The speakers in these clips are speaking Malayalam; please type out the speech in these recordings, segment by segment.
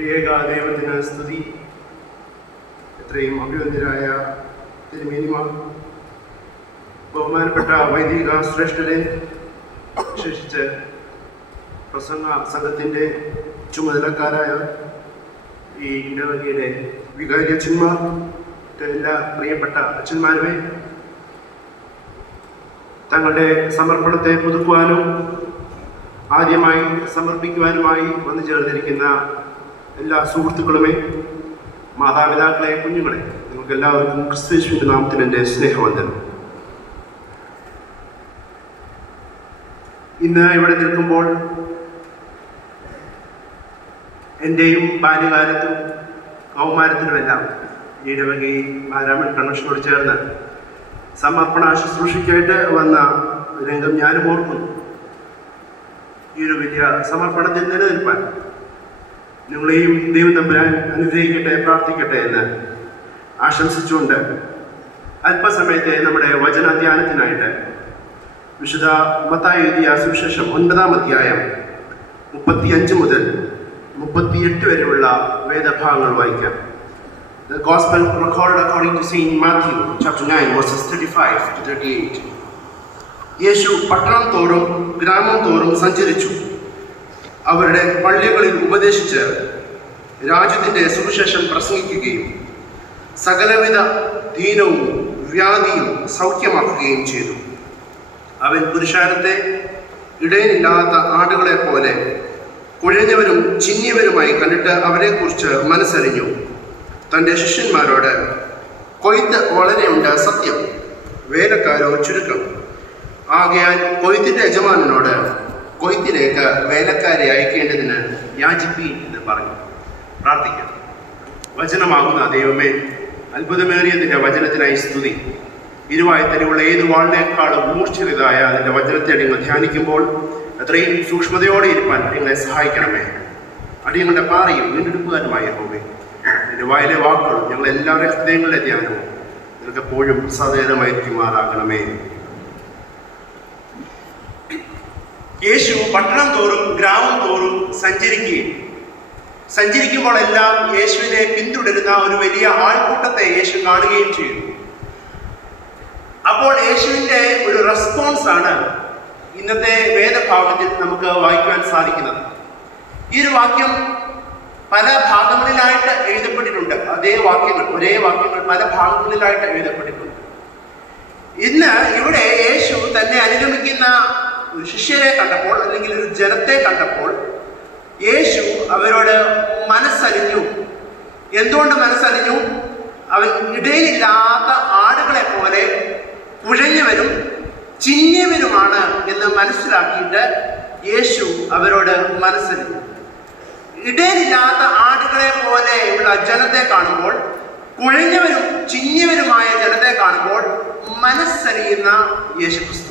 ത്രിയേക ദൈവത്തിന് സ്തുതി. എത്രയും അഭിവന്ദ്യരായ തിരുമേനിമാർ, ബഹുമാനപ്പെട്ട വൈദിക ശ്രേഷ്ഠരെ, വിശേഷിച്ച് പ്രസംഗ സംഘത്തിൻ്റെ ചുമതലക്കാരായ ഈ ഇടവകയിലെ വികാരി അച്ഛന്മാർ, എല്ലാ പ്രിയപ്പെട്ട അച്ഛന്മാരുമേ, തങ്ങളുടെ സമർപ്പണത്തെ പുതുക്കുവാനും ആദ്യമായി സമർപ്പിക്കുവാനുമായി വന്നു ചേർന്നിരിക്കുന്ന എല്ലാ സുഹൃത്തുക്കളുമേ, മാതാപിതാക്കളെ, കുഞ്ഞുങ്ങളെ, നിങ്ങൾക്ക് എല്ലാവർക്കും ക്രിസ്തുയേശുവിന്റെ നാമത്തിൽ എൻ്റെ സ്നേഹവന്ദനം. ഇന്ന് ഇവിടെ നിൽക്കുമ്പോൾ എൻ്റെയും ബാല്യകാലത്തും കൗമാരത്തിനുമെല്ലാം ഇടവകയിൽ മാരാമൺ കൺവെൻഷനോട് ചേർന്ന് സമർപ്പണ ശുശ്രൂഷയ്ക്കായിട്ട് വന്ന രംഗം ഞാനും ഓർക്കുന്നു. ഈ ഒരു വലിയ സമർപ്പണത്തിൽ നിലനിൽപ്പാൻ നിങ്ങളെയും ദൈവം തമ്പുരാൻ അനുഗ്രഹിക്കട്ടെ, പ്രാർത്ഥിക്കട്ടെ എന്ന് ആശംസിച്ചുകൊണ്ട് അല്പസമയത്തെ നമ്മുടെ വചനാധ്യാനത്തിനായിട്ട് വിശുദ്ധ മത്തായി എഴുതിയ സുവിശേഷം 9-ാം അധ്യായം 35 മുതൽ 38 വരെയുള്ള വേദഭാഗങ്ങൾ വായിക്കാം. The Gospel recorded according to Saint Matthew, chapter 9, verses 35 to 38. യേശു പട്ടണം തോറും ഗ്രാമം തോറും സഞ്ചരിച്ചു. അവരുടെ പള്ളികളിൽ ഉപദേശിച്ച് രാജ്യത്തിൻ്റെ സുവിശേഷം പ്രസംഗിക്കുകയും സകലവിധ ദീനവും വ്യാധിയും സൗഖ്യമാക്കുകയും ചെയ്തു. അവൻ പുരുഷാരത്തെ ഇടയനില്ലാത്ത ആടുകളെ പോലെ കുഴഞ്ഞവരും ചിന്നിയവരുമായി കണ്ടിട്ട് അവരെക്കുറിച്ച് മനസ്സറിഞ്ഞു. തൻ്റെ ശിഷ്യന്മാരോട്, കൊയ്ത്ത് വളരെയുണ്ട്, സത്യം, വേലക്കാരോ ചുരുക്കം. ആകയാൽ കൊയ്ത്തിൻ്റെ യജമാനനോട് കൊയ്ത്തിലേക്ക് വേലക്കാരെ അയക്കേണ്ടതിന് യാചിപ്പീൻ എന്ന് പറഞ്ഞു. പ്രാർത്ഥിക്കാം. വചനമാകുന്ന ദൈവമേ, അത്ഭുതമേറിയതിൻ്റെ വചനത്തിനായി സ്തുതി. ഇരുവായത്തരിയുള്ള ഏത് വാളിനേക്കാളും മൂർച്ഛിതമായ അതിൻ്റെ വചനത്തെ അടിയങ്ങൾ ധ്യാനിക്കുമ്പോൾ അത്രയും സൂക്ഷ്മതയോടെ ഇരുപ്പാൻ നിങ്ങളെ സഹായിക്കണമേ. അടിയങ്ങളുടെ പാറയും വീണ്ടെടുപ്പുകാരുമായ യഹോവേ, എൻ്റെ വായിലെ വാക്കുകളും ഞങ്ങളെല്ലാവരുടെ ഹൃദയങ്ങളുടെ ധ്യാനവും നിങ്ങൾക്ക് എപ്പോഴും പ്രസാദകരമായിരിക്കുമാറാകണമേ. യേശു പട്ടണം തോറും ഗ്രാമം തോറും സഞ്ചരിക്കുമ്പോഴെല്ലാം യേശുവിനെ പിന്തുടരുന്ന ഒരു വലിയ ആൾക്കൂട്ടത്തെ യേശു കാണുകയും ചെയ്തു. അപ്പോൾ യേശുവിൻ്റെ ഒരു റെസ്പോൺസ് ആണ് ഇന്നത്തെ വേദഭാഗത്തിൽ നമുക്ക് വായിക്കുവാൻ സാധിക്കുന്നത്. ഈ ഒരു വാക്യം പല ഭാഗങ്ങളിലായിട്ട് എഴുതപ്പെട്ടിട്ടുണ്ട്. ഒരേ വാക്യങ്ങൾ പല ഭാഗങ്ങളിലായിട്ട് എഴുതപ്പെട്ടിട്ടുണ്ട്. ഇന്ന് ഇവിടെ യേശു തന്നെ അനുഗമിക്കുന്ന ഒരു ശിഷ്യരെ കണ്ടപ്പോൾ, അല്ലെങ്കിൽ ഒരു ജനത്തെ കണ്ടപ്പോൾ, യേശു അവരോട് മനസ്സലിഞ്ഞു. എന്തുകൊണ്ട് മനസ്സലിഞ്ഞു? അവൻ ഇടയിലില്ലാത്ത ആടുകളെ പോലെ കുഴഞ്ഞവരും ചിന്നിയവരുമാണ് എന്ന് മനസ്സിലാക്കിയിട്ട് യേശു അവരോട് മനസ്സലിഞ്ഞു. ഇടയിലില്ലാത്ത ആടുകളെ പോലെയുള്ള ജനത്തെ കാണുമ്പോൾ, കുഴഞ്ഞവരും ചിന്നിയവരുമായ ജനത്തെ കാണുമ്പോൾ മനസ്സലിയുന്ന യേശുക്രിസ്തു.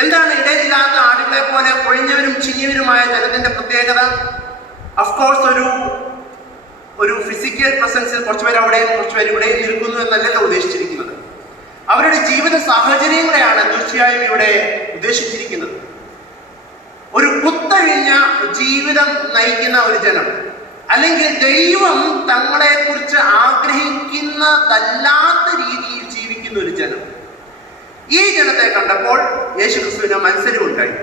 എന്താണ് ഇടയിലില്ലാത്ത ആടുകളെ പോലെ കുഴഞ്ഞവരും ചിന്നിയവരുമായ ജനത്തിന്റെ പ്രത്യേകത? അഫ്കോഴ്സ് ഒരു ഫിസിക്കൽ പ്രസൻസിൽ കുറച്ചുപേർ അവിടെയും കുറച്ചുപേർ ഇവിടെയും നിൽക്കുന്നു എന്നല്ല ഉദ്ദേശിച്ചിരിക്കുന്നത്. അവരുടെ ജീവിത സാഹചര്യങ്ങളെയാണ് തീർച്ചയായും ഇവിടെ ഉദ്ദേശിച്ചിരിക്കുന്നത്. ഒരു കുത്തഴിഞ്ഞ ജീവിതം നയിക്കുന്ന ഒരു ജനം, അല്ലെങ്കിൽ ദൈവം തങ്ങളെ കുറിച്ച് ആഗ്രഹിക്കുന്നതല്ലാത്ത രീതിയിൽ ജീവിക്കുന്ന ഒരു ജനം. ഈ ജനത്തെ കണ്ടപ്പോൾ യേശുക്രിസ്തുവിന് മനസ്സലിവുണ്ടായി.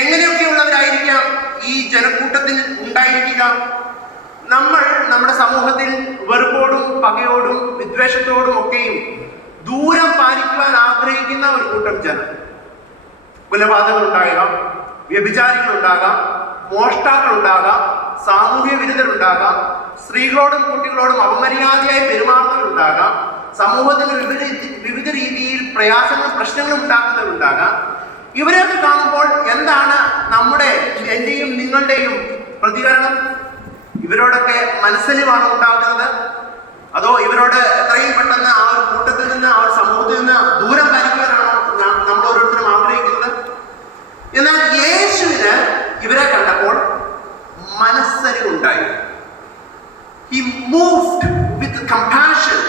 എങ്ങനെയൊക്കെയുള്ളവരായിരിക്കാം ഈ ജനക്കൂട്ടത്തിൽ ഉണ്ടായിരിക്കുക? നമ്മുടെ സമൂഹത്തിൽ വെറുപ്പോടും പകയോടും വിദ്വേഷത്തോടും ഒക്കെയും ദൂരം പാലിക്കുവാൻ ആഗ്രഹിക്കുന്ന ഒരു കൂട്ടം ജനം. കൊലപാതകങ്ങളുണ്ടാകാം, വ്യഭിചാരികളുണ്ടാകാം, മോഷ്ടാക്കളുണ്ടാകാം, സാമൂഹ്യ വിരുദ്ധരുണ്ടാകാം, സ്ത്രീകളോടും കുട്ടികളോടും അപമര്യാദയായി പെരുമാറുന്നവരുണ്ടാകാം, സമൂഹത്തിന് വിവിധ രീതിയിൽ പ്രയാസങ്ങളും പ്രശ്നങ്ങളും ഉണ്ടാക്കുന്നവരുണ്ടാകാം. ഇവരെയൊക്കെ കാണുമ്പോൾ എന്താണ് എൻ്റെയും നിങ്ങളുടെയും പ്രതികരണം? ഇവരോടൊക്കെ മനസ്സലിവാണ് ഉണ്ടാകുന്നത്? അതോ ഇവരോട് എത്രയും പെട്ടെന്ന് ആ ഒരു കൂട്ടത്തിൽ നിന്ന്, ആ ഒരു സമൂഹത്തിൽ നിന്ന് ദൂരം പാലിക്കുവാനാണോ നമ്മൾ ഓരോരുത്തരും ആഗ്രഹിക്കുന്നത്? എന്നാൽ യേശുവിന് ഇവരെ കണ്ടപ്പോൾ മനസ്സലിവുണ്ടായി. He moved with compassion.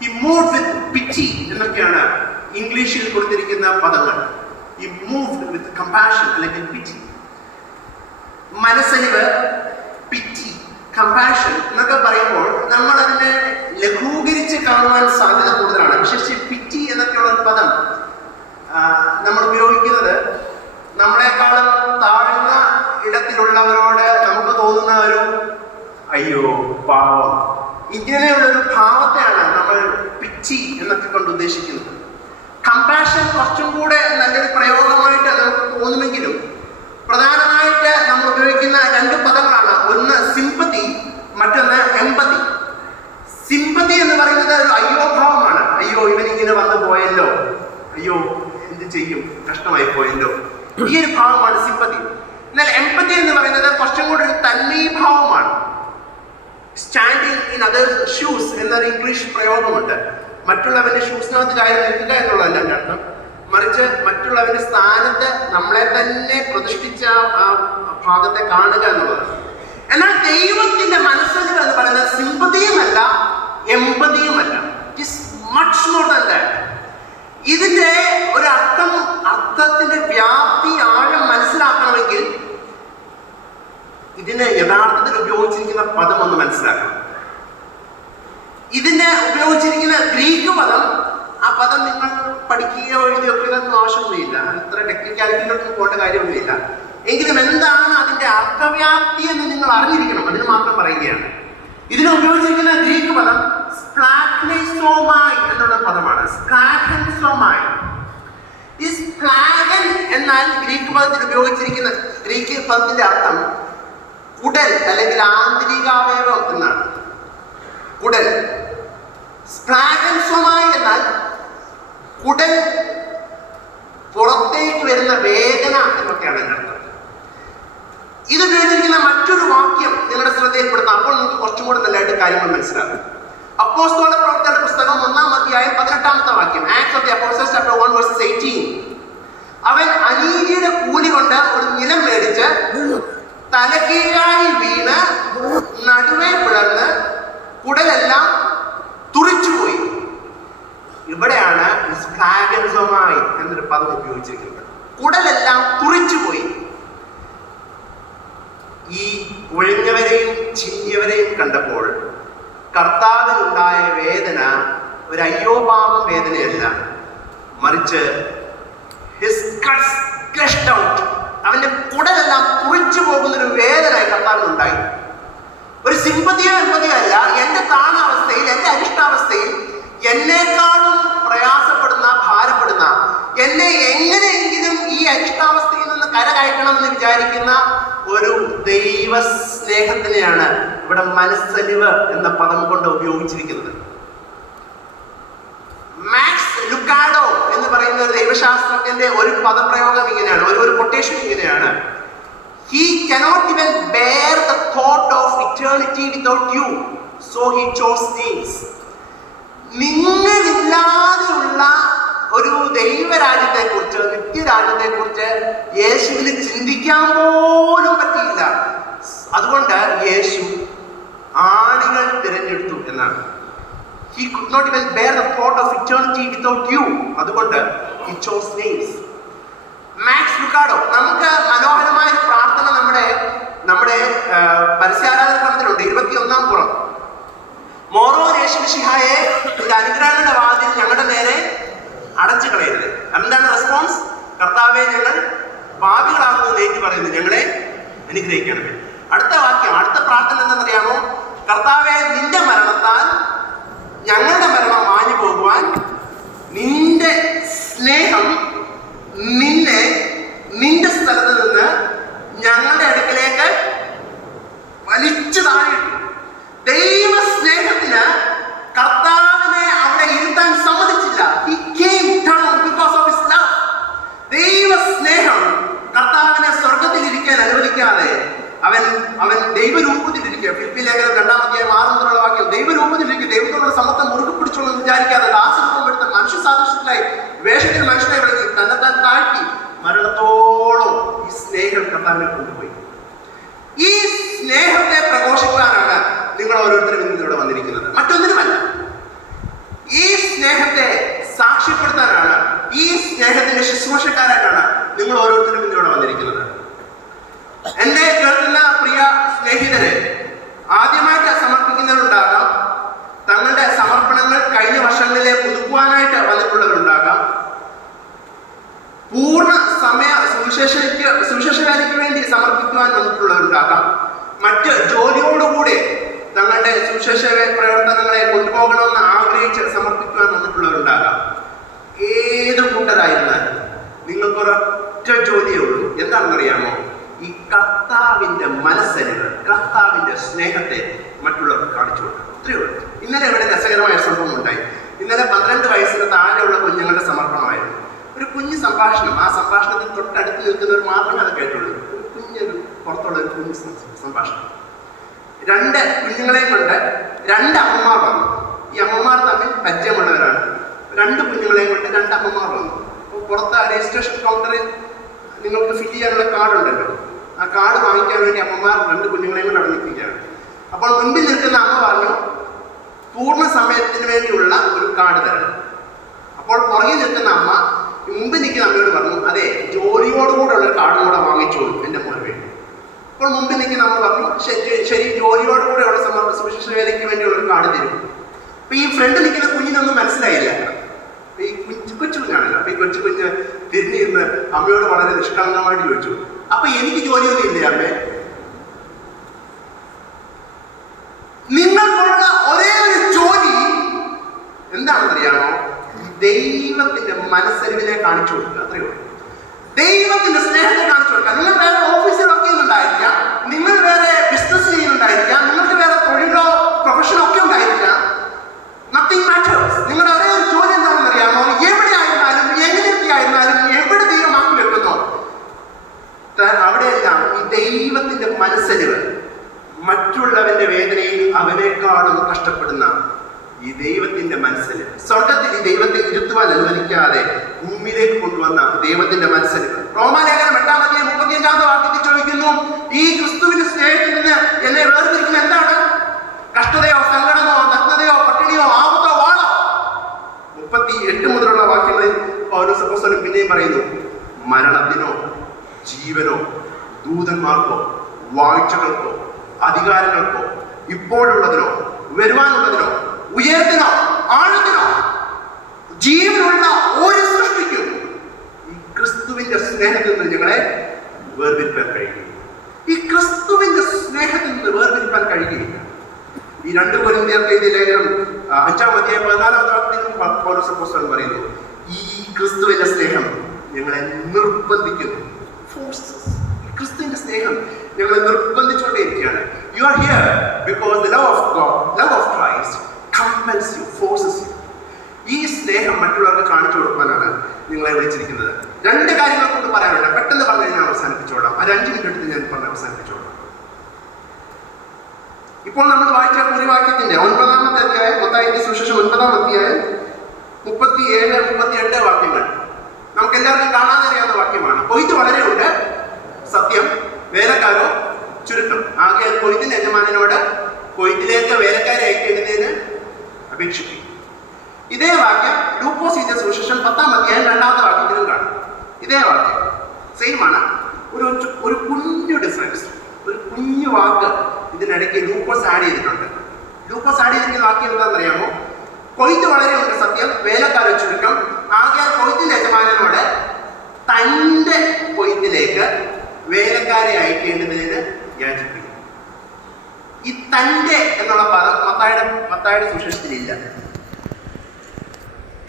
He moved with pity എന്നൊക്കെയാണ് ഇംഗ്ലീഷിൽ കൊടുത്തിരിക്കുന്ന പദങ്ങൾ. He moved with compassion അല്ലെങ്കിൽ pity. മനസ്സലിവ്, പിറ്റി, കമ്പാഷൻ എന്നൊക്കെ പറയുമ്പോൾ നമ്മൾ അതിനെ ലഘൂകരിച്ച് കാണുവാൻ സാധ്യത കൂടുതലാണ്. വിശേഷിച്ച് പിറ്റി എന്നൊക്കെയുള്ള ഒരു പദം നമ്മൾ ഉപയോഗിക്കുന്നത് നമ്മളെക്കാളും താഴ്ന്ന ഇടത്തിലുള്ളവരോട് നമുക്ക് തോന്നുന്ന ഒരു അയ്യോ പാവം, ഇങ്ങനെയുള്ളൊരു ഭാവത്തെയാണ് നമ്മൾ പിറ്റി എന്നൊക്കെ കൊണ്ട് ഉദ്ദേശിക്കുന്നത്. കമ്പാഷൻ കുറച്ചും കൂടെ നല്ലൊരു പ്രയോഗമായിട്ട് നമുക്ക് തോന്നുമെങ്കിലും പ്രധാനമായിട്ട് നമ്മൾ ഉപയോഗിക്കുന്ന രണ്ട് പദങ്ങളാണ്. ഒന്ന് സിമ്പതി, മറ്റൊന്ന് എമ്പതി. സിമ്പതി എന്ന് പറയുന്നത് ഒരു അയ്യോഭാവമാണ്. അയ്യോ ഇവനിങ്ങനെ വന്നു പോയല്ലോ, അയ്യോ എന്ത് ചെയ്യും, കഷ്ടമായി പോയല്ലോ, ഈ ഒരു ഭാവമാണ് സിമ്പതി. എന്നാൽ എമ്പതി എന്ന് പറയുന്നത് കുറച്ചും കൂടെ ഒരു തന്മയീഭാവമാണ്. സ്റ്റാൻഡിങ് ഇൻ അതേഴ്സ് ഷൂസ് എന്നൊരു ഇംഗ്ലീഷ് പ്രയോഗമുണ്ട്. മറ്റുള്ളവന്റെ ഷൂസിനകത്ത് കയറി നിൽക്കുക എന്നുള്ളതല്ല എൻ്റെ അർത്ഥം, മറിച്ച് മറ്റുള്ളവന്റെ സ്ഥാനത്ത് നമ്മളെ തന്നെ പ്രതിഷ്ഠിച്ച ആ ഭാഗത്തെ കാണുക എന്നുള്ളതാണ്. എന്നാൽ ദൈവത്തിന്റെ മനസ്സലിവ് എന്ന് പറയുന്നത് സിമ്പതിയുമല്ല എമ്പതിയുമല്ല. It is much more than that. ഇതിന്റെ ഒരു അർത്ഥത്തിന്റെ വ്യാപ്തി ആഴം മനസ്സിലാക്കണമെങ്കിൽ ഇതിന് യഥാർത്ഥത്തിൽ ഉപയോഗിച്ചിരിക്കുന്ന പദം ഒന്ന് മനസ്സിലാക്കണം. ഇതിന് ഉപയോഗിച്ചിരിക്കുന്ന ഗ്രീക്ക് പദം, ആ പദം നിങ്ങൾ പഠിക്കുകയോ എഴുതിയോ ഒന്നും ആവശ്യമൊന്നുമില്ല, ഇത്ര ടെക്നിക്കാലിറ്റിയിലൊന്നും പോകേണ്ട കാര്യമൊന്നുമില്ല. എങ്കിലും എന്താണ് അതിന്റെ അർത്ഥവ്യാപ്തി എന്ന് നിങ്ങൾ അറിഞ്ഞിരിക്കണം, അതിന് മാത്രം പറയുകയാണ്. ഇതിന് ഉപയോഗിച്ചിരിക്കുന്ന ഗ്രീക്ക് പദം സ്പ്ലാഗ്നോസോമായി എന്നുള്ള പദമാണ്. സ്പ്ലാഗൻസോമായി. ഈ സ്പ്ലാഗൻ എന്നാൽ ഗ്രീക്ക് പദത്തിൽ ഉപയോഗിച്ചിരിക്കുന്ന ഗ്രീക്ക് പദത്തിന്റെ അർത്ഥം കുടൽ അല്ലെങ്കിൽ ആന്തരികാവയവം എന്നാണ്. കുടൽ. സ്പ്ലാഗൻസോമായി എന്നാൽ കുടൽ പുറത്തേക്ക് വരുന്ന വേദന എന്നൊക്കെയാണ് എൻ്റെ അർത്ഥം. ഇത് ഉപയോഗിച്ചിരിക്കുന്ന മറ്റൊരു വാക്യം നിങ്ങളുടെ ശ്രദ്ധയിൽപ്പെടുത്താം. അപ്പോൾ നിങ്ങൾക്ക് കുറച്ചും കൂടെ നല്ലതായിട്ട് കാര്യങ്ങൾ മനസ്സിലാകും. അപ്പോസ്തല പ്രവൃത്തികളുടെ പുസ്തകം 1-ാം അധ്യായം 18-ാമത്തെ വാക്യം, Acts of the Apostles chapter 1 verse 18. അവൻ അനീതിയുടെ കൂലി കൊണ്ട് ഒരു നിലം മേടിച്ച് തലകീഴായി വീണ് നടുവേ പിളർന്ന് കുടലെല്ലാം തുറിച്ചുപോയി. ഇവിടെയാണ് സ്പ്ലാഗൻസോമായി എന്നൊരു പദം ഉപയോഗിച്ചിരിക്കുന്നത്. കുടലെല്ലാം തുറിച്ചുപോയി. ഈ ഒഴിഞ്ഞവരെയും ചിഞ്ഞവരെയും കണ്ടപ്പോൾ കർത്താവിനുണ്ടായ വേദന ഒരു അയ്യോപാവം വേദനയല്ല, മറിച്ച് അവന്റെ കുടലെല്ലാം തുറിച്ചു പോകുന്നൊരു വേദനയായി കർത്താവിനുണ്ടായി. ഒരു സിമ്പതിയോ എമ്പതിയോ അല്ല. എന്റെ താണാവസ്ഥയിൽ, എന്റെ അരിഷ്ടാവസ്ഥയിൽ എന്നേക്കാളും പ്രയാസപ്പെടുന്ന, ഭാരപ്പെടുന്ന, എന്നെ എങ്ങനെയെങ്കിലും ഈ അരിഷ്ടാവസ്ഥയിൽ നിന്ന് കരകയറ്റണം എന്ന് വിചാരിക്കുന്ന ഒരു ദൈവ സ്നേഹത്തിനെയാണ് ഇവിടെ മനസ്സലിവ് എന്ന പദം കൊണ്ട് ഉപയോഗിച്ചിരിക്കുന്നത്. മാക്സ് ലുക്കാഡോ എന്ന് പറയുന്ന ഒരു ദൈവശാസ്ത്രജ്ഞന്റെ ഒരു പദപ്രയോഗം ഇങ്ങനെയാണ്, ഒരു കൊട്ടേഷൻ ഇങ്ങനെയാണ്: He cannot even bear the thought of eternity without you, so he chose things. നിങ്ങളില്ലാതെയുള്ള ഒരു ദൈവരാജ്യത്തെ കുറിച്ച്, നിത്യരാജ്യത്തെ കുറിച്ച് യേശുവിന് ചിന്തിക്കാൻ പോലും പറ്റിയില്ല. അതുകൊണ്ട് യേശു ആണികൾ തിരഞ്ഞെടുത്തു എന്നാണ്. He could not even bear the thought of eternity without you. അതുകൊണ്ട് he chose names. മാക്സ് ലുക്കാഡോ. നമുക്ക് മനോഹരമായ ഒരു പ്രാർത്ഥന നമ്മുടെ പരസ്യാരാധന ക്രമത്തിലുണ്ട്. 21-ാം പുറം. മോറോൻ യേശുമിശിഹായെ നിന്റെ അനുഗ്രഹങ്ങളുടെ വാതിൽ ഞങ്ങളുടെ നേരെ അടച്ചു കളയരുത്. എന്താണ് റെസ്പോൺസ്? കർത്താവെ, ഞങ്ങൾ പാപികളാകുന്നത് ഏറ്റു പറയുന്നു, ഞങ്ങളെ അനുഗ്രഹിക്കണം. അടുത്ത വാക്യം, അടുത്ത പ്രാർത്ഥന എന്താണെന്നറിയാമോ? കർത്താവെ, നിന്റെ മരണത്താൽ ഞങ്ങളുടെ മരണം മാഞ്ഞു പോകുവാൻ നിന്റെ സ്നേഹം നിന്റെ സ്ഥലത്ത് നിന്ന് ഞങ്ങളുടെ അടുക്കലേക്ക് വലിച്ചു താഴെയിട്ടു. ദൈവ സ്നേഹത്തിന് കർത്താവിനെ അവിടെ ഇരുത്താൻ സമ്മതിച്ചില്ല. He came down because of his love. ദൈവ സ്നേഹം കർത്താവിനെ സ്വർഗത്തിൽ ഇരിക്കാൻ അനുവദിക്കാതെ അവൻ ദൈവരൂപത്തിലിരിക്കുക. ഫിലിപ്പി ലേഖനം 2-ാം അധ്യായം 6 മുതലുള്ള വാക്യം, ദൈവരൂപത്തിലിരിക്കുക. ദൈവത്തോടുള്ള സമത്വം മുറുകെ പിടിച്ചോളൂ വിചാരിക്കാതെ ദാസരൂപം എടുത്ത് മനുഷ്യ സാദൃശ്യത്തിലായി വേഷത്തിൽ മനുഷ്യനെ വിളക്കി തന്നെത്താൻ താഴ്ത്തി മരണത്തോളം ഈ സ്നേഹം കർത്താവിനെ കൊണ്ടുപോയി. ഈ സ്നേഹത്തെ പ്രഘോഷിക്കാനാണ് നിങ്ങൾ ഓരോരുത്തരും ഇന്നിവിടെ വന്നിരിക്കുന്നത്, മറ്റൊന്നിനുമല്ല. ഈ സ്നേഹത്തെ സാക്ഷ്യപ്പെടുത്താനാണ്, ഈ സ്നേഹത്തിന്റെ ശുശ്രൂഷക്കാരായിട്ടാണ് നിങ്ങൾ ഓരോരുത്തരും ഇന്നിവിടെ വന്നിരിക്കുന്നത്. എന്റെ കേൾക്കുന്ന സ്നേഹിതരെ ആദ്യമായിട്ട് സമർപ്പിക്കുന്നവരുണ്ടാകാം, തങ്ങളുടെ സമർപ്പണങ്ങൾ കഴിഞ്ഞ വർഷങ്ങളിലെ പുതുക്കുവാനായിട്ട് വന്നിട്ടുള്ളവരുണ്ടാകാം, പൂർണ്ണ സമയ സുവിശേഷകാരിക്ക് വേണ്ടി സമർപ്പിക്കുവാൻ വന്നിട്ടുള്ളവരുണ്ടാകാം, മറ്റ് ജോലിയോടുകൂടി തങ്ങളുടെ സുവിശേഷ പ്രവർത്തനങ്ങളെ കൊണ്ടുപോകണമെന്ന് ആഗ്രഹിച്ച് സമർപ്പിക്കുവാൻ വന്നിട്ടുള്ളവരുണ്ടാകാം. ഏത് കൂട്ടരായിരുന്നാലും നിങ്ങൾക്കൊരൊറ്റ ജോലിയേ ഉള്ളൂ. എന്താണെന്നറിയാമോ? ഈ കർത്താവിന്റെ മനസ്സലിവ്, കർത്താവിന്റെ സ്നേഹത്തെ മറ്റുള്ളവർക്ക് കാണിച്ചു കൊടുക്കുക. അത്രയേ ഉള്ളൂ. ഇന്നലെ ഇവിടെ രസകരമായ സംഭവം ഉണ്ടായി. ഇന്നലെ 12 വയസ്സിന് താഴെയുള്ള കുഞ്ഞുങ്ങളുടെ സമർപ്പണമായിരുന്നു. ഒരു കുഞ്ഞു സംഭാഷണം. ആ സംഭാഷണത്തിൽ തൊട്ടടുത്ത് നിൽക്കുന്നവർ മാത്രമേ അത് കേട്ടുള്ളൂ. കുഞ്ഞൊരു പുറത്തുള്ള ഒരു കുഞ്ഞു സംഭാഷണം. 2 കുഞ്ഞുങ്ങളെയും കൊണ്ട് 2 അമ്മമാർ വന്നു. ഈ അമ്മമാർ തമ്മിൽ പരിചയമുള്ളവരാണ്. 2 കുഞ്ഞുങ്ങളെയും കൊണ്ട് 2 അമ്മമാർ വന്നു. അപ്പോൾ പുറത്ത് രജിസ്ട്രേഷൻ കൗണ്ടറിൽ നിങ്ങൾക്ക് ഫില്ല് ചെയ്യാനുള്ള കാർഡ് ഉണ്ടല്ലോ, ആ കാർഡ് വാങ്ങിക്കാൻ വേണ്ടി അമ്മമാർ 2 കുഞ്ഞുങ്ങളെയും കൊണ്ട് അവിടെ നിൽക്കുകയാണ്. അപ്പോൾ മുൻപിൽ നിൽക്കുന്ന അമ്മ പറഞ്ഞു, പൂർണ്ണ സമയത്തിന് വേണ്ടിയുള്ള ഒരു കാർഡ് തരണം. അപ്പോൾ പുറകിൽ നിൽക്കുന്ന അമ്മ മുമ്പിൽ നിൽക്കുന്ന അമ്മയോട് പറഞ്ഞു, അതെ, ജോലിയോടുകൂടെ ഉള്ള കാർഡും കൂടെ വാങ്ങിച്ചോളൂ എൻ്റെ മോന് വേണ്ടി. അപ്പോൾ മുമ്പിൽ നിൽക്കുന്ന അമ്മ പറഞ്ഞു, ശരി, ജോലിയോടുകൂടെ ഉള്ള സുവിശേഷ വേലയ്ക്ക് വേണ്ടിയുള്ള ഒരു കാർഡ് തരും. അപ്പൊ ഈ ഫ്രണ്ട് നിൽക്കുന്ന കുഞ്ഞിനൊന്നും മനസ്സിലായില്ല. ഈ കൊച്ചു കുഞ്ഞാണല്ലോ. അപ്പൊ ഈ കൊച്ചു കുഞ്ഞ് തിരിഞ്ഞിരുന്ന് അമ്മയോട് വളരെ നിഷ്കളങ്കമായിട്ട് ചോദിച്ചു, അപ്പൊ എനിക്ക് ജോലിയൊന്നും ഇല്ലേ അമ്മേ? നിങ്ങൾക്കുള്ള ഒരേ ഒരു ജോലി എന്താണെന്നറിയാമോ? ദൈവത്തിന്റെ മനസ്സരിവിനെ കാണിച്ചു കൊടുക്കുക. അത്രയേ ഉള്ളൂ. ദൈവത്തിന്റെ സ്നേഹത്തെ കാണിച്ചു കൊടുക്കുക. നിങ്ങൾ വേറെ ഓഫീസിൽ വർക്ക് ചെയ്യുന്നുണ്ടായിരിക്കാം, നിങ്ങൾ വേറെ ബിസിനസ് ചെയ്യുന്നുണ്ടായിരിക്കാം, നിങ്ങൾക്ക് വേറെ തൊഴിലോ പ്രൊഫഷനോ ഒക്കെ ഉണ്ടായിരിക്കാം. Nothing matters. നിങ്ങളുടെ ഒരേ ഒരു ജോലി എന്താണെന്ന് അറിയാമോ? എവിടെ ആയിരുന്നാലും, എങ്ങനെയൊക്കെ ആയിരുന്നാലും, എവിടെ ദൈവം ആക്കി വെക്കുന്നോ അവിടെയെല്ലാം ഈ ദൈവത്തിന്റെ മനസ്സരിവ്, മറ്റുള്ളവന്റെ വേദനയിൽ അവനേക്കാളും കഷ്ടപ്പെടുന്ന ഈ ദൈവത്തിന്റെ മനസ്സലിവ്, സ്വർഗത്തിൽ ഈ ദൈവത്തെ ഇരുത്തുവാൻ അനുവദിക്കാതെ ഭൂമിയിലേക്ക് കൊണ്ടുവന്ന ദൈവത്തിന്റെ മനസ്സലിവ്. റോമാലേഖനം 8-35 വാക്യത്തിൽ ചോദിക്കുന്നു, ഈ ക്രിസ്തുവിന്റെ സ്നേഹത്തിൽ നിന്ന് എന്നെ വേർതിരിക്കുന്ന എന്താണ്? കഷ്ടതയോ, സങ്കടമോ, നഗ്നതയോ, പട്ടിണിയോ, ആപത്തോ, വാളോ? 38 മുതലുള്ള വാക്യങ്ങളിൽ പൗലോസ് അപ്പോസ്തലൻ പിന്നെയും പറയുന്നു, മരണത്തിനോ ജീവനോ ദൂതന്മാർക്കോ വാഴ്ചകൾക്കോ അധികാരങ്ങൾക്കോ ഇപ്പോഴുള്ളതിനോ വരുവാനുള്ളതിനോ ഉയരത്തിനോ ആഴത്തിനോ ജീവനുള്ള ഒരു സൃഷ്ടിക്കും ഈ ക്രിസ്തുവിന്റെ സ്നേഹത്തിൽ നിന്ന് ഞങ്ങളെ വേർതിരിപ്പാൻ കഴിയുകയില്ല. ഈ ക്രിസ്തുവിന്റെ സ്നേഹത്തിൽ നിന്ന് വേർതിരിപ്പാൻ കഴിയുകയില്ല. ഈ 2 കൊരിന്ത്യർക്ക് എഴുതിയ ലേഖനം 5-14 വാക്യത്തിൽ പൗലോസ് അപ്പോസ്തലൻ പറയുന്നു, ഈ ക്രിസ്തുവിന്റെ സ്നേഹം ഞങ്ങളെ നിർബന്ധിക്കുന്നു. ക്രിസ്തുവിന്റെ സ്നേഹം ഞങ്ങളെ നിർബന്ധിച്ചുകൊണ്ടേയിരിക്കുകയാണ്. You are here because the love of God, love of Christ compels you, forces you. ഈ സ്നേഹം മറ്റുള്ളവർക്ക് കാണിച്ചു കൊടുക്കാനാണ് നിങ്ങളെ വിളിച്ചിരിക്കുന്നത്. 2 കാര്യങ്ങൾ കൊണ്ട് പറയാനുണ്ട്. പെട്ടെന്ന് പറഞ്ഞ് ഞാൻ അവസാനിപ്പിച്ചോളാം. ആ 5 മിനിറ്റ് എടുത്ത് ഞാൻ പറഞ്ഞ് അവസാനിപ്പിച്ചോളാം. ഇപ്പോൾ നമ്മൾ വായിച്ച കുറിവാക്യത്തിന്റെ 9-ാമത്തെ അധ്യായം, മത്തായിയുടെ സുവിശേഷം 9-ാം അധ്യായം 37-38 വാക്യങ്ങൾ നമുക്ക് എല്ലാവർക്കും കാണാനറിയാവുന്ന വാക്യമാണ്. കൊയ്ത്ത് വളരെ ഉണ്ട്, സത്യം, വേലക്കാരോ ചുരുക്കം. ആകയാൽ കൊയ്ത്തിന്റെ യജമാനനോട് കൊയ്ത്തിലേക്ക് വേലക്കാരെ അയക്കേണ്ടതിന് അപേക്ഷിക്കും. ഇതേ വാക്യം ലൂക്കോസിന്റെ സുവിശേഷം 10-ാം അധ്യായം 2-ാമത്തെ വാക്യത്തിലും കാണും. ഇതേ വാക്യം സെയിം ആണ്. ഒരു കുഞ്ഞു ഡിഫറൻസ്, ഒരു കുഞ്ഞു വാക്ക് ഇതിനിടയ്ക്ക് ലൂക്കോസ് ആഡ് ചെയ്തിട്ടുണ്ട്. ലൂക്കോസ് ആഡ് ചെയ്തിരിക്കുന്ന വാക്യം എന്താണെന്നറിയാമോ? കൊയ്ത്ത് വളരെ ഉണ്ട്, സത്യം, വേലക്കാരോ ചുരുക്കം. ആകയാൽ കൊയ്ത്തിന്റെ യജമാനനോട് തന്റെ കൊയ്ത്തിലേക്ക് വേലക്കാരെ അയക്കേണ്ടതിന് യാചിപ്പിക്കും. ഈ തന്റെ എന്നുള്ള പദം മത്തായിയുടെ സുവിശേഷത്തിലില്ല.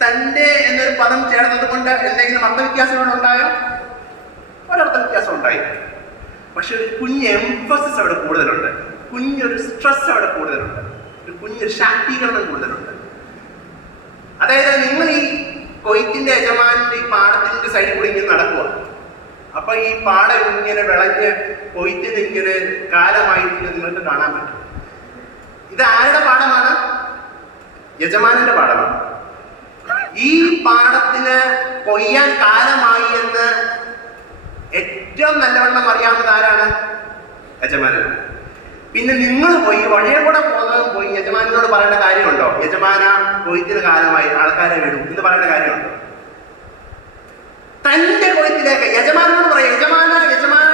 തന്റെ എന്നൊരു പദം ചേർന്നത് കൊണ്ട് എന്തെങ്കിലും അർത്ഥവ്യത്യാസങ്ങൾ ഉണ്ടായോ? ഒരർത്ഥ വ്യത്യാസം ഉണ്ടായി. പക്ഷെ ഒരു കുഞ്ഞ് എംഫസിസ് അവിടെ കൂടുതലുണ്ട്, കുഞ്ഞൊരു സ്ട്രെസ് അവിടെ കൂടുതലുണ്ട്, ഒരു കുഞ്ഞൊരു ശാക്തീകരണം കൂടുതലുണ്ട്. അതായത് നിങ്ങൾ ഈ കൊയ്ത്തിന്റെ യജമാനന്റെ ഈ പാടത്തിന്റെ സൈഡിൽ കൂടി ഇങ്ങനെ നടക്കുക. അപ്പൊ ഈ പാടം ഇങ്ങനെ വിളഞ്ഞ് കൊയ്ത്തിന് ഇങ്ങനെ കാലമായിരിക്കുന്നത് നിങ്ങൾക്ക് കാണാൻ പറ്റും. ഇത് ആരുടെ പാടമാണ്? യജമാനന്റെ പാടമാണ്. ഈ പാടത്തിന് കൊയ്യാൻ കാലമായി എന്ന് ഏറ്റവും നല്ലവണ്ണം അറിയാവുന്നത് ആരാണ്? യജമാനൻ. പിന്നെ നിങ്ങൾ പോയി വഴിയെ കൂടെ പോകുന്നതും പോയി യജമാനോട് പറയേണ്ട കാര്യമുണ്ടോ? യജമാന, കൊയ്ത്തിന് കാലമായി, ആൾക്കാരെ വിടും എന്ന് പറയേണ്ട കാര്യമുണ്ടോ? തന്റെ കൊയ്ത്തിലേക്ക് യജമാനോട് പറയാം,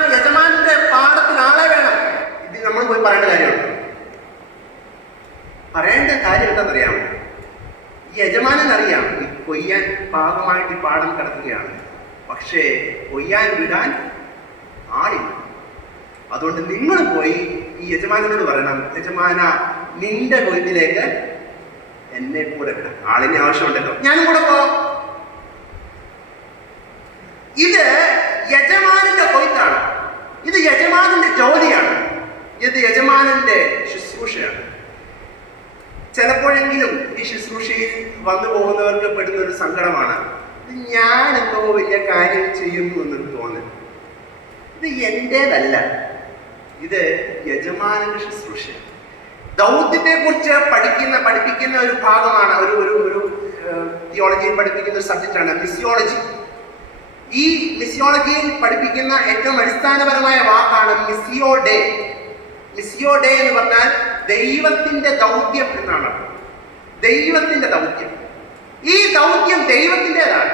യജമാനന്റെ പാടത്തിൽ ആളെ വേണം. ഇത് നമ്മൾ നമ്മൾ പോയി പറയേണ്ട കാര്യമുണ്ട്? പറയേണ്ട കാര്യം എന്താണെന്നറിയാമോ? ഈ യജമാനൻ അറിയാം ഈ കൊയ്യാൻ പാകമായിട്ട് ഈ പാടം കിടക്കുകയാണ്, പക്ഷേ കൊയ്യാൻ വിടാൻ ആളില്ല. അതുകൊണ്ട് നിങ്ങൾ പോയി ഈ യജമാനനോട് പറയണം, യജമാന നിന്റെ കൊയ്ത്തിലേക്ക് എന്നെ കൂടെ വിടാം. ആളിനെ ആവശ്യമുണ്ടല്ലോ, ഞാനും കൂടെ പോവാം. ഇത് യജമാനന്റെ കൊയ്ത്താണ്, ഇത് യജമാനന്റെ ജോലിയാണ്, ഇത് യജമാനന്റെ ശുശ്രൂഷയാണ്. ചിലപ്പോഴെങ്കിലും ഈ ശുശ്രൂഷയിൽ വന്നു പോകുന്നവർക്ക് പെടുന്ന ഒരു സങ്കടമാണ്, ഞാൻ എന്തോ വലിയ കാര്യം ചെയ്യുന്നു എന്നൊരു തോന്നൽ. ഇത് എന്റേതല്ല, ഇത് യജമാനന്റെ ശുശ്രൂഷ. ദൗത്യത്തെ കുറിച്ച് പഠിപ്പിക്കുന്ന ഒരു ഭാഗമാണ്, ഒരു തിയോളജിയിൽ പഠിപ്പിക്കുന്ന ഒരു സബ്ജക്റ്റാണ് മിസിയോളജി. ഈ മിസിയോളജിയിൽ പഠിപ്പിക്കുന്ന ഏറ്റവും അടിസ്ഥാനപരമായ വാക്കാണ് മിസിയോ ഡേ. മിസിയോ ഡേ എന്ന് പറഞ്ഞാൽ ദൈവത്തിന്റെ ദൗത്യം എന്നാണ്. ദൈവത്തിന്റെ ദൗത്യം, ഈ ദൗത്യം ദൈവത്തിൻ്റെതാണ്.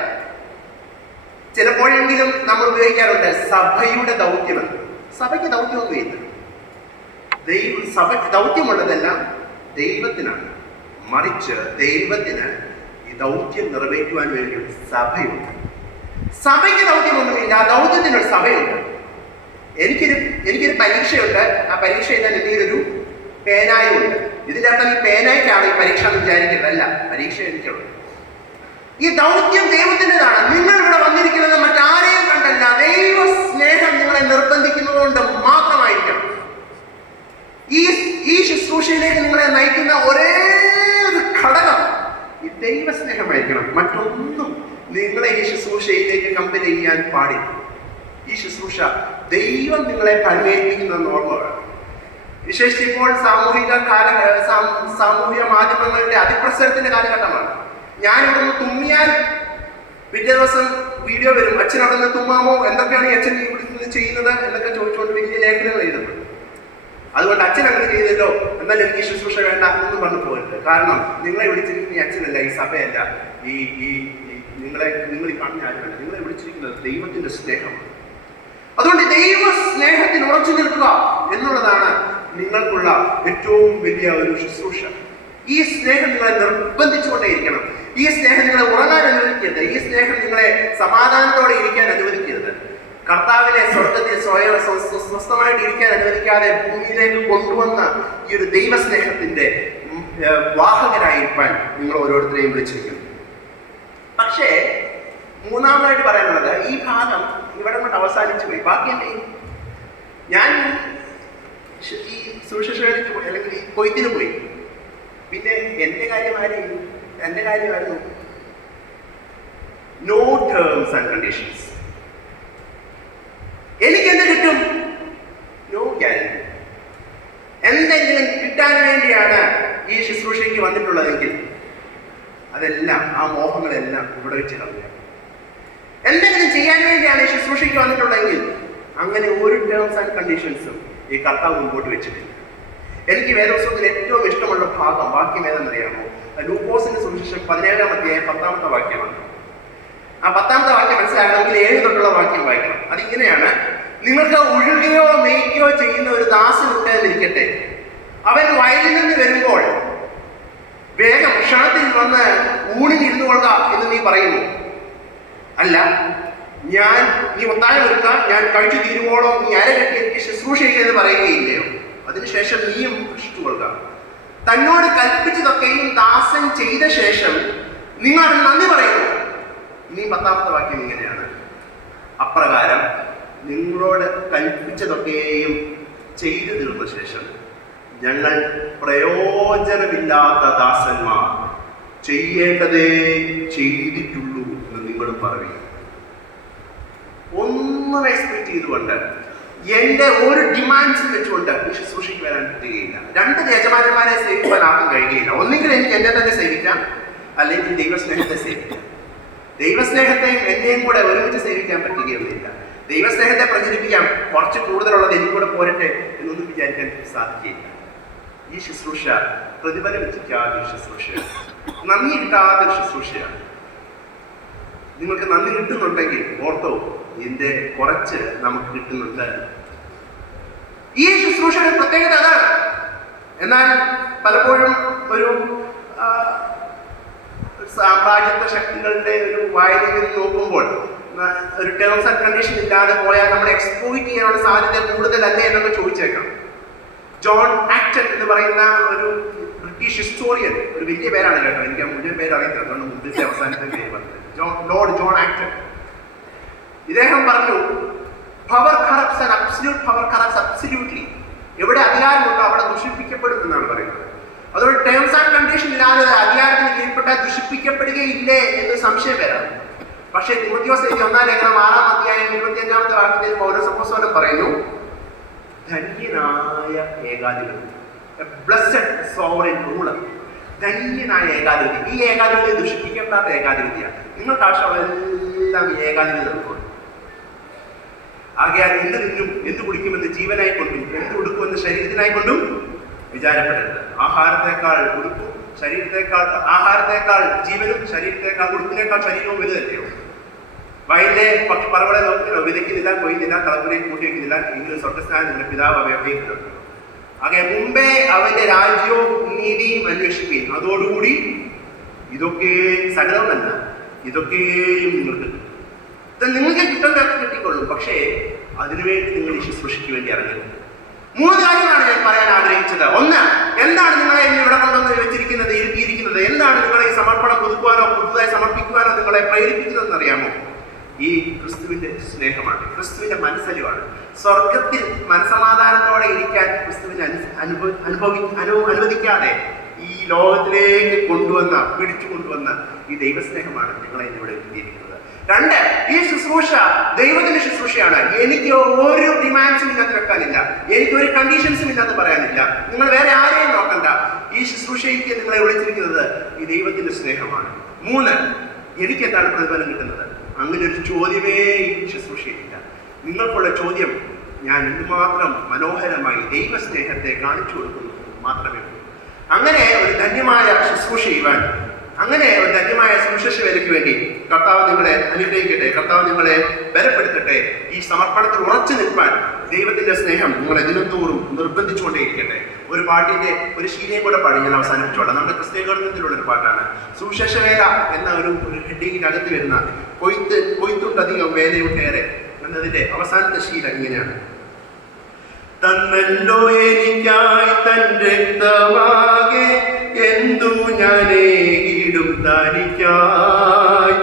ചിലപ്പോഴെങ്കിലും നമ്മൾ ഉപയോഗിക്കാറുണ്ട് സഭയുടെ ദൗത്യമെന്ന്. സഭയ്ക്ക് ദൗത്യമൊന്നുമില്ല. സഭയ്ക്ക് ദൗത്യമുള്ളതെല്ലാം ദൈവത്തിനാണ്. മറിച്ച് ദൈവത്തിന് ഈ ദൗത്യം നിറവേറ്റുവാൻ വേണ്ടി ഒരു സഭയുണ്ട്. സഭയ്ക്ക് ദൗത്യമൊന്നുമില്ല, ദൗത്യത്തിനൊരു സഭയുണ്ട്. എനിക്കൊരു പരീക്ഷയുണ്ട്, ആ പരീക്ഷ എഴുതാൻ എൻ്റെ ഒരു പേനായും ഉണ്ട്. ഇതിൻ്റെ അർത്ഥം ഈ പേനായിട്ടാണ് ഈ പരീക്ഷ എന്ന് വിചാരിക്കുന്നത്, അല്ല, പരീക്ഷ എനിക്കുള്ളത്. ഈ ദൗത്യം ദൈവത്തിൻ്റെതാണ്. നിങ്ങൾ ഇവിടെ വന്നിരിക്കുന്നത് മറ്റാരെയും കണ്ടല്ല, ദൈവ സ്നേഹം നിങ്ങളെ നിർബന്ധിക്കുന്നതുകൊണ്ട് മാത്രമായിരിക്കണം. ഈ ശുശ്രൂഷയിലേക്ക് നിങ്ങളെ നയിക്കുന്ന ഒരേ ഒരു ഘടകം ഈ ദൈവസ്നേഹമായിരിക്കണം. മറ്റൊന്നും നിങ്ങളെ ഈ ശുശ്രൂഷയിലേക്ക് കമ്പൽ ചെയ്യാൻ പാടില്ല. ഈ ശുശ്രൂഷ ദൈവം നിങ്ങളെ പരിമേൽപ്പിക്കുന്ന ഓർമ്മ വേണം. വിശേഷിച്ച് ഇപ്പോൾ സാമൂഹിക മാധ്യമങ്ങളുടെ അതിപ്രസരത്തിന്റെ കാലഘട്ടമാണ്. ഞാൻ ഇവിടുന്ന് തുമ്മിയാൽ പിറ്റേ ദിവസം വീഡിയോ വരും, അച്ഛൻ അവിടെ നിന്ന് തുമ്മാമോ, എന്തൊക്കെയാണ് ഈ അച്ഛൻ ഇവിടെ നിന്ന് ചെയ്യുന്നത് എന്നൊക്കെ ചോദിച്ചുകൊണ്ട് വലിയ ലേഖനങ്ങൾ എഴുതുന്നുണ്ട്. അതുകൊണ്ട് അച്ഛൻ അങ്ങനെ ചെയ്തല്ലോ, എന്നാൽ എനിക്ക് ശുശ്രൂഷ വേണ്ട എന്ന് പറഞ്ഞു പോകരുത്. കാരണം നിങ്ങളെ വിളിച്ചിരിക്കുന്ന ഈ അച്ഛനല്ല, ഈ സഭയല്ല, നിങ്ങൾ ഈ കാണുന്ന ആരുമല്ല. നിങ്ങളെ വിളിച്ചിരിക്കുന്നത് ദൈവത്തിന്റെ സ്നേഹമാണ്. അതുകൊണ്ട് ദൈവ സ്നേഹത്തിൽ ഉറച്ചു നിൽക്കുക എന്നുള്ളതാണ് നിങ്ങൾക്കുള്ള ഏറ്റവും വലിയ ഒരു ശുശ്രൂഷ. ഈ സ്നേഹം നിങ്ങളെ നിർബന്ധിച്ചുകൊണ്ടേയിരിക്കണം. ഈ സ്നേഹം നിങ്ങളെ ഉറങ്ങാൻ അനുവദിക്കരുത്. ഈ സ്നേഹം നിങ്ങളെ സമാധാനത്തോടെ ഇരിക്കാൻ അനുവദിക്കരുത്. കർത്താവിനെ സ്വർഗത്തിൽ സ്വസ്ഥമായിട്ട് ഇരിക്കാൻ അനുവദിക്കാതെ ഭൂമിയിലേക്ക് കൊണ്ടുവന്ന ഈ ഒരു ദൈവസ്നേഹത്തിന്റെ വാഹകരായിരിക്കാൻ നിങ്ങൾ ഓരോരുത്തരെയും വിളിച്ചിരിക്കുന്നു. പക്ഷേ മൂന്നാമതായിട്ട് പറയാനുള്ളത്, ഈ ഭാഗം ഇവിടെ കൊണ്ട് അവസാനിച്ചു പോയി. ബാക്കി എന്തേ? ഞാൻ ഈ സുവിശേഷകർക്ക് പോയി, അല്ലെങ്കിൽ ഈ കൊയ്ത്തിന് പോയി. പിന്നെ എന്റെ കാര്യമായിരുന്നു നോ ടേംസ് ആൻഡ് കണ്ടീഷൻസ്. എനിക്ക് എന്ത് കിട്ടും? No guarantee. എന്തെങ്കിലും കിട്ടാൻ വേണ്ടിയാണ് ഈ ശുശ്രൂഷയ്ക്ക് വന്നിട്ടുള്ളതെങ്കിൽ അതെല്ലാം, ആ മോഹങ്ങളെല്ലാം ഇവിടെ വെച്ച് കളയുക. എന്തെങ്കിലും ചെയ്യാൻ വേണ്ടിയാണ് ഈ ശുശ്രൂഷയ്ക്ക് വന്നിട്ടുള്ളതെങ്കിൽ അങ്ങനെ ഒരു ടേംസ് ആൻഡ് കണ്ടീഷൻസും ഈ കർത്താവ് മുമ്പോട്ട് വെച്ചിട്ടില്ല. എനിക്ക് വേദപുസ്തകത്തിൽ ഏറ്റവും ഇഷ്ടമുള്ള ഭാഗം വാക്യം ഏതെന്നറിയാമോ? ലൂക്കോസിന്റെ സുവിശേഷം 17-ാം അധ്യായം 10-ാമത്തെ വാക്യമാണ്. ആ 10-ാമത്തെ വാക്യം മനസ്സിലാകണമെങ്കിൽ 7 തൊട്ടുള്ള വാക്യം വായിക്കണം. അതിങ്ങനെയാണ്: നിങ്ങൾക്ക് ഒഴുകുകയോ മേയ്ക്കുകയോ ചെയ്യുന്ന ഒരു ദാസനുണ്ട് എന്നിരിക്കട്ടെ, അവൻ വയലിൽ നിന്ന് വരുമ്പോൾ വേഗം ക്ഷണത്തിൽ വന്ന് ഊണിനിരുന്നു കൊള്ളുക എന്ന് നീ പറയുന്നു. അല്ല, നീ ഒത്താഴം ഒരുക്കാം, ഞാൻ കഴിച്ചു തീരുവോളം നീ അരകെട്ടി എനിക്ക് ശുശ്രൂഷ ചെയ്യുമെന്ന് പറയുകയില്ലയോ? അതിനുശേഷം നീയും ഭക്ഷിച്ചു കൊള്ളുക. തന്നോട് കൽപ്പിച്ചതൊക്കെയും ദാസൻ ചെയ്ത ശേഷം നിങ്ങൾ നന്ദി പറയുന്നു. ഇനി 10-ാമത്തെ വാക്യം ഇങ്ങനെയാണ്: അപ്രകാരം നിങ്ങളോട് കൽപ്പിച്ചതൊക്കെയും ചെയ്തു തീർന്ന ശേഷം ഞങ്ങൾ പ്രയോജനമില്ലാത്ത ദാസന്മാർ, ചെയ്യേണ്ടതേ ചെയ്തിട്ടുള്ളൂ എന്ന് നിങ്ങൾ പറയുക. ഒന്നും എക്സ്പെക്ട് ചെയ്തുകൊണ്ട്, എന്റെ ഒരു ഡിമാൻഡ്സ് വെച്ചുകൊണ്ട് ഈ ശുശ്രൂഷയ്ക്ക് വരാൻ പറ്റുകയില്ല. 2 യജമാനന്മാരെ സേവിക്കാൻ ആർക്കും കഴിയുകയില്ല. ഒന്നെങ്കിൽ എനിക്ക് എന്നെ തന്നെ സേവിക്കാം, അല്ലെങ്കിൽ ദൈവസ്നേഹത്തെ സേവിക്കാം. ദൈവസ്നേഹത്തെയും എന്നെയും കൂടെ ഒരുമിച്ച് സേവിക്കാൻ പറ്റുകയൊന്നുമില്ല. ദൈവസ്നേഹത്തെ പ്രചരിപ്പിക്കാം, കുറച്ച് കൂടുതലുള്ളത് എനിക്കൂടെ പോരട്ടെ എന്നൊന്നും വിചാരിക്കാൻ സാധിക്കുകയില്ല. ഈ ശുശ്രൂഷ പ്രതിഫലം ലഭിക്കാത്തൊരു ശുശ്രൂഷയാണ്, നന്ദി കിട്ടാത്തൊരു ശുശ്രൂഷയാണ്. നിങ്ങൾക്ക് നന്ദി കിട്ടുന്നുണ്ടെങ്കിൽ ഓർത്തോ, ഇതിന്റെ കുറച്ച് നമുക്ക് കിട്ടുന്നുണ്ട്. ഈ ശുശ്രൂഷ ശുശ്രൂഷയുടെ പ്രത്യേകത അതാണ്. എന്നാൽ പലപ്പോഴും ഒരു സാമ്രാജ്യത്വ ശക്തികളുടെ ഒരു വായനയിൽ നോക്കുമ്പോൾ ഒരു ടേംസ് ആൻഡ് കണ്ടീഷൻ ഇല്ലാതെ പോയാൽ നമ്മൾ എക്സ്പ്ലോയിറ്റ് ചെയ്യാനുള്ള സാധ്യത കൂടുതലല്ലേ എന്നൊക്കെ ചോദിച്ചേക്കാം. ജോൺ ആക്ടൺ എന്ന് പറയുന്ന ഒരു ബ്രിട്ടീഷ് ഹിസ്റ്റോറിയൻ, ഒരു വലിയ പേരാണ് കേട്ടോ, എനിക്ക് മുഴുവൻ പേര് അറിയത്തില്ല, അതുകൊണ്ട് മുമ്പിന്റെ അവസാനത്തെ പേര് പറഞ്ഞത് ലോർഡ് ജോൺ ആക്ടൺ. ഇദ്ദേഹം പറഞ്ഞു, power corrupts and absolute power corrupts absolutely. എവിടെ അധികാരമുണ്ടോ അവിടെ ദുഷിപ്പിക്കപ്പെടും എന്നാണ് പറയുന്നത്. അതുകൊണ്ട് ടേംസ് ആൻഡ് കണ്ടീഷൻ ഇല്ലാതെ അധികാരത്തിന് കീഴ്പ്പെട്ടാൽ ദുഷിപ്പിക്കപ്പെടുകയില്ലേ എന്ന് സംശയം വരാം. പക്ഷേ തിമോഥെയോസ് എഴുതിയ 1-ാം ലേഖനം 6-ാം അധ്യായം 25-ാമത്തെ വാക്യത്തിൽ പൗലോസ് അപ്പോസ്തലൻ പറയുന്നു, ധന്യനായ ഏകാധിപതി, ബ്ലെസ്സഡ് സോവറിൻ റൂളർ. ധന്യനായ ഏകാധിപതി. ഈ ഏകാധിപതി ദുഷിപ്പിക്കപ്പെടാത്ത ഏകാധിപതിയാണ്. നിങ്ങൾക്ക് ആവശ്യമെല്ലാം ഈ ഏകാധിപതി നൽകുന്നു. ആകയാൽ എന്ത് തിന്നും എന്ത് കുടിക്കുമെന്ന് ജീവനായിക്കൊണ്ടും എന്ത് ഉടുക്കുമെന്ന് ശരീരത്തിനായിക്കൊണ്ടും വിചാരപ്പെടരുത്. ആഹാരത്തെക്കാൾ ഉടുപ്പും ആഹാരത്തെക്കാൾ ജീവനും ശരീരത്തെക്കാൾ ഉടുപ്പിനേക്കാൾ ശരീരവും വലുതല്ലയോ? വയലിലെ പറവളെ നോക്കിയോ, വിതയ്ക്കുന്നില്ല, കൊയ്യുന്നില്ല, തലമുറയിൽ കൂട്ടി വയ്ക്കുന്നില്ല, എങ്കിലും സ്വർഗ്ഗസ്ഥാനം നിങ്ങളുടെ പിതാവ് അവയൊക്കെയുണ്ട്. ആകെ മുമ്പേ അവന്റെ രാജ്യവും നീതിയും അന്വേഷിക്കുകയും അതോടുകൂടി ഇതൊക്കെ സകലമല്ല, ഇതൊക്കെയും നിങ്ങൾക്ക് കിട്ടുന്നതൊക്കെ കിട്ടിക്കൊള്ളും. പക്ഷേ അതിനുവേണ്ടി നിങ്ങൾ ഈ ശുശ്രൂഷയ്ക്ക് വേണ്ടി ഇറങ്ങരുത്. 3 കാര്യങ്ങളാണ് ഞാൻ പറയാൻ ആഗ്രഹിച്ചത്. ഒന്ന്, എന്താണ് നിങ്ങളെ ഇവിടെ കൊണ്ടുവന്ന് ഇരുത്തിയിരിക്കുന്നത്? എന്താണ് നിങ്ങളെ ഈ സമർപ്പണം പുതുക്കുവാനോ പുതുതായി സമർപ്പിക്കുവാനോ നിങ്ങളെ പ്രേരിപ്പിക്കുന്നതെന്ന് അറിയാമോ? ഈ ക്രിസ്തുവിന്റെ സ്നേഹമാണ്, ക്രിസ്തുവിന്റെ മനസ്സലിവാണ്. സ്വർഗത്തിൽ മനസമാധാനത്തോടെ ഇരിക്കാൻ ക്രിസ്തുവിനെ അനുവദിക്കാതെ ഈ ലോകത്തിലേക്ക് പിടിച്ചു കൊണ്ടുവന്ന ഈ ദൈവസ്നേഹമാണ് നിങ്ങളെ ഇവിടെ എത്തിയിരിക്കുന്നത്. 2, ഈ ശുശ്രൂഷ ദൈവത്തിന്റെ ശുശ്രൂഷയാണ്. എനിക്ക് ഒരു ഡിമാൻഡ്സും ഇല്ലാതെ വെക്കാനില്ല, എനിക്ക് ഒരു കണ്ടീഷൻസും ഇല്ലാതെ പറയാനില്ല. നിങ്ങൾ വേറെ ആരെയും നോക്കണ്ട. ഈ ശുശ്രൂഷയ്ക്ക് നിങ്ങളെ വിളിച്ചിരിക്കുന്നത് ഈ ദൈവത്തിന്റെ സ്നേഹമാണ്. 3, എനിക്ക് എന്താണ് പ്രതിഫലം കിട്ടുന്നത്? അങ്ങനെ ഒരു ചോദ്യമേ ഈ ശുശ്രൂഷയില്ല. നിങ്ങൾക്കുള്ള ചോദ്യം, ഞാൻ എന്തുമാത്രം മനോഹരമായി ദൈവസ്നേഹത്തെ കാണിച്ചു കൊടുക്കുന്നു മാത്രമേ ഉള്ളൂ. അങ്ങനെ ഒരു ധന്യമായ ശുശ്രൂഷ ചെയ്യുവാൻ, അങ്ങനെ ഒരു ധന്യമായ സുവിശേഷ വേലയ്ക്ക് വേണ്ടി കർത്താവ് നിങ്ങളെ അനുഗ്രഹിക്കട്ടെ, കർത്താവ് നിങ്ങളെ ബലപ്പെടുത്തട്ടെ. ഈ സമർപ്പണത്തിൽ ഉറച്ചു നിൽപ്പാൻ ദൈവത്തിന്റെ സ്നേഹം നിങ്ങളെ ദിനംതോറും നിർബന്ധിച്ചുകൊണ്ടേയിരിക്കട്ടെ. ഒരു പാട്ടിന്റെ ഒരു ശീലയും കൂടെ പാടി ഞാൻ അവസാനിപ്പിച്ചോളാം. നമ്മുടെ ക്രിസ്തീയ ഗവൺമെന്റിലുള്ള ഒരു പാട്ടാണ്. സുവിശേഷ വേല എന്ന ഒരു ഹെഡിങ്ങിനകത്ത് വരുന്ന കൊയ്ത്തുണ്ടധികം വേലയുണ്ടേറെ എന്നതിന്റെ അവസാനത്തെ ശീല ഇങ്ങനെയാണ്. തന്നല്ലോ എനിക്കായി തൻ രക്തമാകെ എന്തു ഞാനേകിടും തനിക്കായി,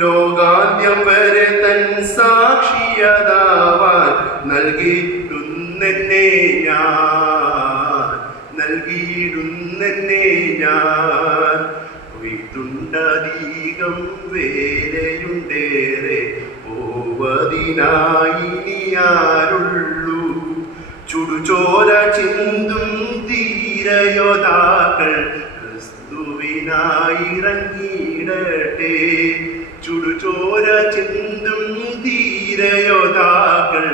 ലോകാന്ത്യം വരെ തൻ സാക്ഷിയതാവാൻ നൽകിയിടുന്നെ ഞാൻ. കൊയ്ത്തുണ്ടധികം വേലയുണ്ടേറെ പോവതിനായി നീയാരുള്ളൂ, ചുടുചോര ചിന്തും ധീരയോദ്ധാക്കൾ ക്രിസ്തുവിനായി ഇറങ്ങിയിടട്ടെ. ചുടുചോര ചിന്തും ധീരയോദ്ധാക്കൾ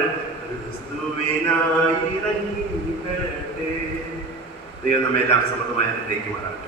ക്രിസ്തുവിനായി ഇറങ്ങിയിടട്ടെ. ദൈവം നമ്മെല്ലാം സമൃദ്ധമായ അനുഗ്രഹിക്കുമാറാകട്ടെ.